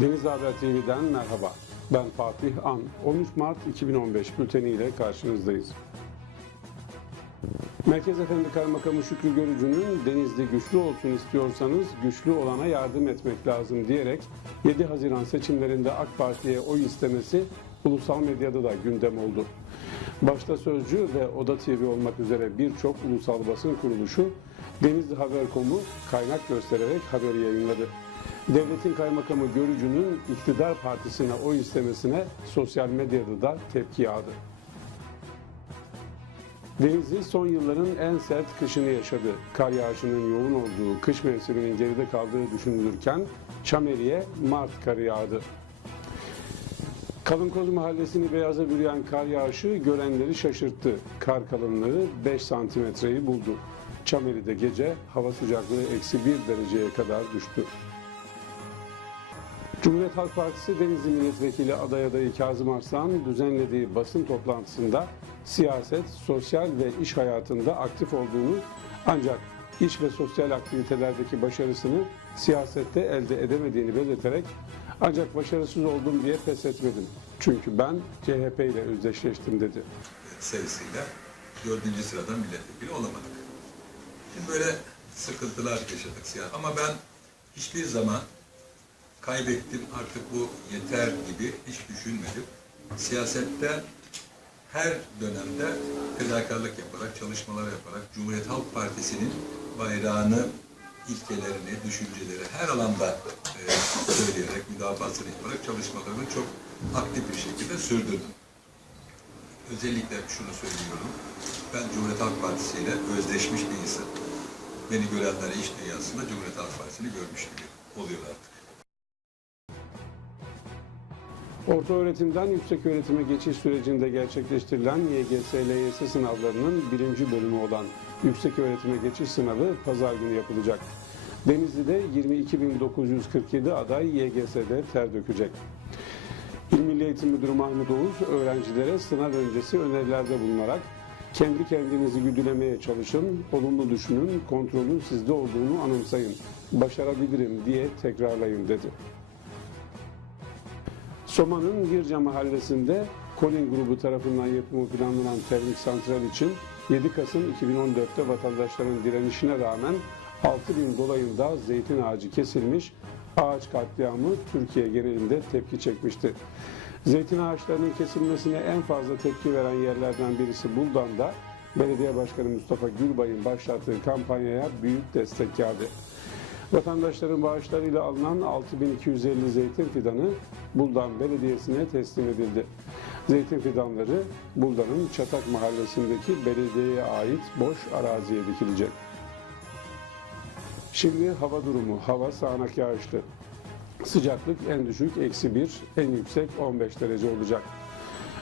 Deniz Haber TV'den merhaba. Ben Fatih An. 13 Mart 2015 bülteni ile karşınızdayız. Merkez Efendi Kaymakamı Şükrü Görücü'nün Denizli güçlü olsun istiyorsanız güçlü olana yardım etmek lazım diyerek 7 Haziran seçimlerinde AK Parti'ye oy istemesi ulusal medyada da gündem oldu. Başta Sözcü ve Oda TV olmak üzere birçok ulusal basın kuruluşu Denizli Haber.com'u kaynak göstererek haberi yayınladı. Devletin kaymakamı Görücü'nün iktidar partisine oy istemesine sosyal medyada da tepki yağdı. Denizli son yılların en sert kışını yaşadı. Kar yağışının yoğun olduğu kış mevsiminin geride kaldığı düşünülürken Çameli'ye Mart karı yağdı. Kalınkoz mahallesini beyaza bürüyen kar yağışı görenleri şaşırttı. Kar kalınlığı 5 santimetreyi buldu. Çameli'de gece hava sıcaklığı eksi 1 dereceye kadar düştü. Cumhuriyet Halk Partisi Denizli Milletvekili aday adayı Kazım Arslan düzenlediği basın toplantısında siyaset, sosyal ve iş hayatında aktif olduğunu ancak iş ve sosyal aktivitelerdeki başarısını siyasette elde edemediğini belirterek ancak başarısız oldum diye pes etmedim. Çünkü ben CHP ile özdeşleştim dedi. sayısıyla dördüncü sıradan milletvekili olamadık. Şimdi böyle sıkıntılar yaşadık siyah. Ama ben hiçbir zaman kaybettim artık bu yeter gibi hiç düşünmedim. Siyasette her dönemde fedakarlık yaparak, çalışmalar yaparak Cumhuriyet Halk Partisi'nin bayrağını, ilkelerini, düşünceleri her alanda e, söyleyerek, müdafasını yaparak çalışmalarını çok aktif bir şekilde sürdürdüm özellikle şunu söylüyorum. Ben Cumhuriyet Halk Partisi ile özdeşmiş bir insan. Beni görenler iş dünyasında Cumhuriyet Halk Partisi'ni görmüş gibi oluyor artık. Orta öğretimden yüksek öğretime geçiş sürecinde gerçekleştirilen YGS-LYS sınavlarının birinci bölümü olan yüksek öğretime geçiş sınavı pazar günü yapılacak. Denizli'de 22.947 aday YGS'de ter dökecek. İl Milli Eğitim Müdürü Mahmut Oğuz öğrencilere sınav öncesi önerilerde bulunarak kendi kendinizi güdülemeye çalışın, olumlu düşünün, kontrolün sizde olduğunu anımsayın, başarabilirim diye tekrarlayın dedi. Soma'nın Girca mahallesinde Colin grubu tarafından yapımı planlanan termik santral için 7 Kasım 2014'te vatandaşların direnişine rağmen 6000 dolayında zeytin ağacı kesilmiş, ağaç katliamı Türkiye genelinde tepki çekmişti. Zeytin ağaçlarının kesilmesine en fazla tepki veren yerlerden birisi Buldan'da Belediye Başkanı Mustafa Gülbay'ın başlattığı kampanyaya büyük destek geldi. Vatandaşların bağışlarıyla alınan 6250 zeytin fidanı Buldan Belediyesi'ne teslim edildi. Zeytin fidanları Buldan'ın Çatak Mahallesi'ndeki belediyeye ait boş araziye dikilecek. Şimdi hava durumu. Hava sağanak yağışlı. Sıcaklık en düşük eksi 1, en yüksek 15 derece olacak.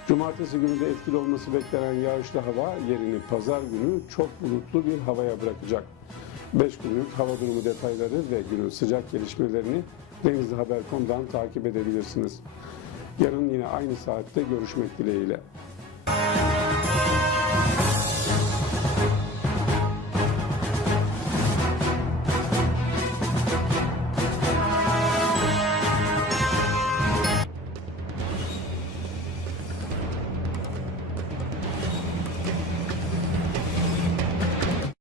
Cumartesi günü de etkili olması beklenen yağışlı hava yerini pazar günü çok bulutlu bir havaya bırakacak. 5 günlük hava durumu detayları ve günün sıcak gelişmelerini denizlihaber.com'dan takip edebilirsiniz. Yarın yine aynı saatte görüşmek dileğiyle.